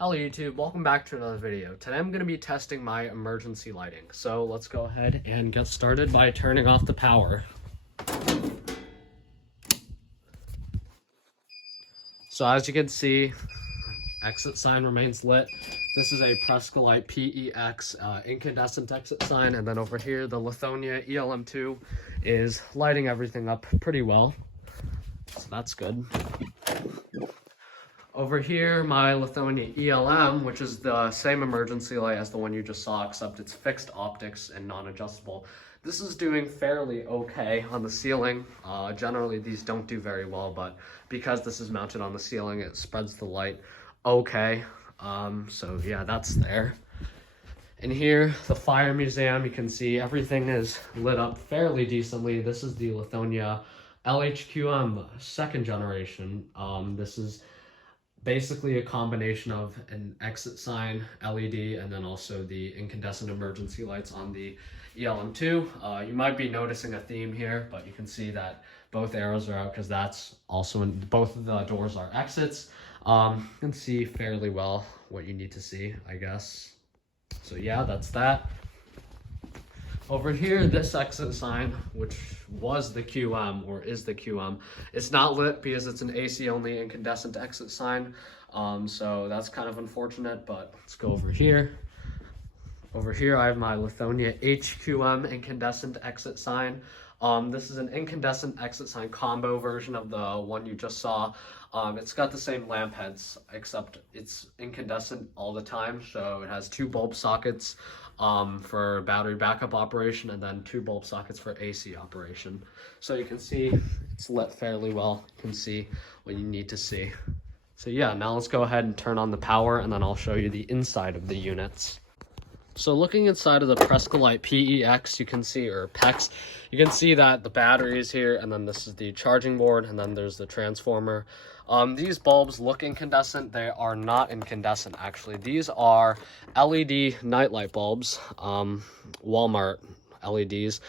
Hello YouTube, welcome back to another video. Today I'm going to be testing my emergency lighting. So let's go ahead and get started by turning off the power. So as you can see, exit sign remains lit. This is a Precolitepex incandescent exit sign, and then over here the Lithonia Elm2 is lighting everything up pretty well. So that's good. Over here, my Lithonia ELM, which is the same emergency light as the one you just saw, except it's fixed optics and non-adjustable. This is doing fairly okay on the ceiling. Generally, these don't do very well, but because this is mounted on the ceiling, it spreads the light okay. So yeah, that's there. In here, the fire museum, you can see everything is lit up fairly decently. This is the Lithonia LHQM second generation. This is basically a combination of an exit sign LED and then also the incandescent emergency lights on the ELM2. You might be noticing a theme here, but you can see that both arrows are out because that's also in both of the doors are exits. You can see fairly well what you need to see, I guess. So yeah, that's that. Over here, this exit sign, which was the QM, or is the QM, it's not lit because it's an AC only incandescent exit sign. So that's kind of unfortunate, but let's go over here. Over here, I have my Lithonia HQM incandescent exit sign. This is an incandescent exit sign combo version of the one you just saw. It's got the same lamp heads, except it's incandescent all the time. So it has two bulb sockets for battery backup operation, and then two bulb sockets for AC operation. So you can see it's lit fairly well. You can see what you need to see. So yeah, now let's go ahead and turn on the power, and then I'll show you the inside of the units. So looking inside of the Precolitepex, you can see, or PEX, you can see that the battery is here, and then this is the charging board, and then there's the transformer. These bulbs look incandescent. They are not incandescent, actually. These are LED nightlight bulbs, Walmart LEDs.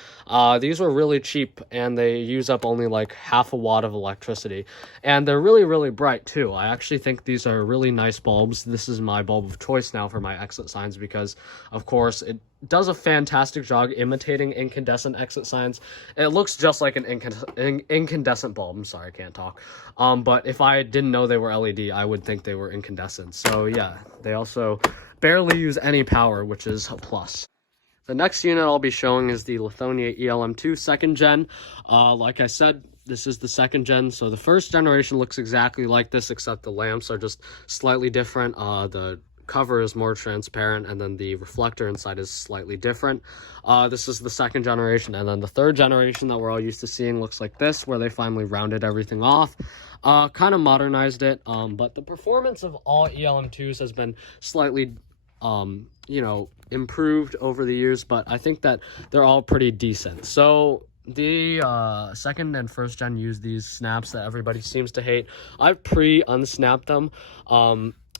These were really cheap, and they use up only like half a watt of electricity, and they're really bright too. I actually think these are really nice bulbs. This is my bulb of choice now for my exit signs because, of course, it does a fantastic job imitating incandescent exit signs. It looks just like an incandescent bulb. I'm sorry, I can't talk. But if I didn't know they were LED, I would think they were incandescent. So yeah, they also barely use any power, which is a plus. The next unit I'll be showing is the Lithonia ELM2 second gen. Like I said, this is the second gen. So the first generation looks exactly like this, except the lamps are just slightly different. The cover is more transparent, and then the reflector inside is slightly different. This is the second generation, and then the third generation that we're all used to seeing looks like this, where they finally rounded everything off. Kind of modernized it, but the performance of all ELM2s has been slightly improved over the years, but I think that they're all pretty decent. So the second and first gen use these snaps that everybody seems to hate. I've unsnapped them.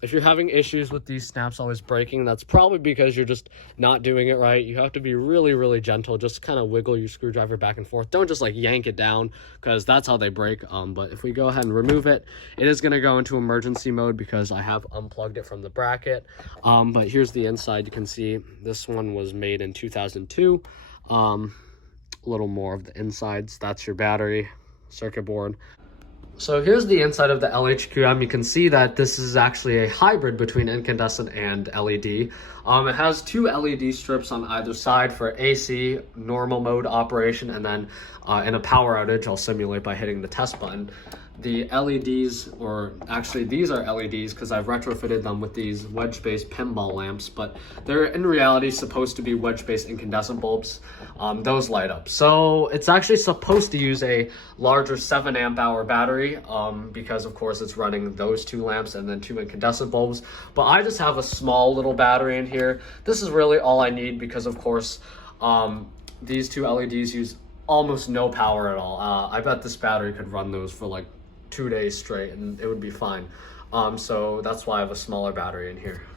If you're having issues with these snaps always breaking, that's probably because you're just not doing it right. You have to be really gentle. Just kind of wiggle your screwdriver back and forth. Don't just like yank it down, because that's how they break. But if we go ahead and remove it, it is going to go into emergency mode because I have unplugged it from the bracket. But here's the inside. You can see this one was made in 2002. A little more of the insides. That's your battery, circuit board. So here's the inside of the LHQM. You can see that this is actually a hybrid between incandescent and LED. It has two LED strips on either side for AC, normal mode operation, and then in a power outage, I'll simulate by hitting the test button. The LEDs, or actually these are LEDs because I've retrofitted them with these wedge-based pinball lamps, but they're in reality supposed to be wedge-based incandescent bulbs. Those light up. So it's actually supposed to use a larger 7 amp hour battery because of course it's running those two lamps and then two incandescent bulbs. But I just have a small little battery in here. This is really all I need because of course these two LEDs use almost no power at all. I bet this battery could run those for like 2 days straight and it would be fine. So that's why I have a smaller battery in here.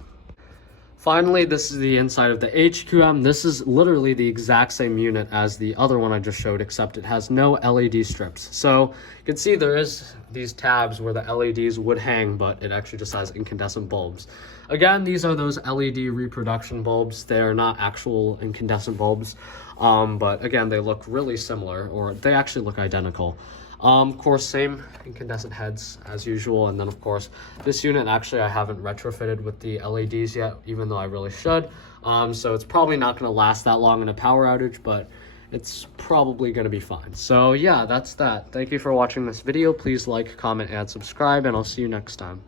Finally, this is the inside of the HQM. This is literally the exact same unit as the other one I just showed, except it has no LED strips. So you can see there is these tabs where the LEDs would hang, but it actually just has incandescent bulbs. Again, these are those LED reproduction bulbs. They are not actual incandescent bulbs, but again, they look really similar, or they actually look identical. Of course, same incandescent heads as usual, and then of course this unit, actually I haven't retrofitted with the LEDs yet, even though I really should. So it's probably not going to last that long in a power outage, but it's probably going to be fine. So yeah, that's that. Thank you for watching this video. Please like, comment, and subscribe, and I'll see you next time.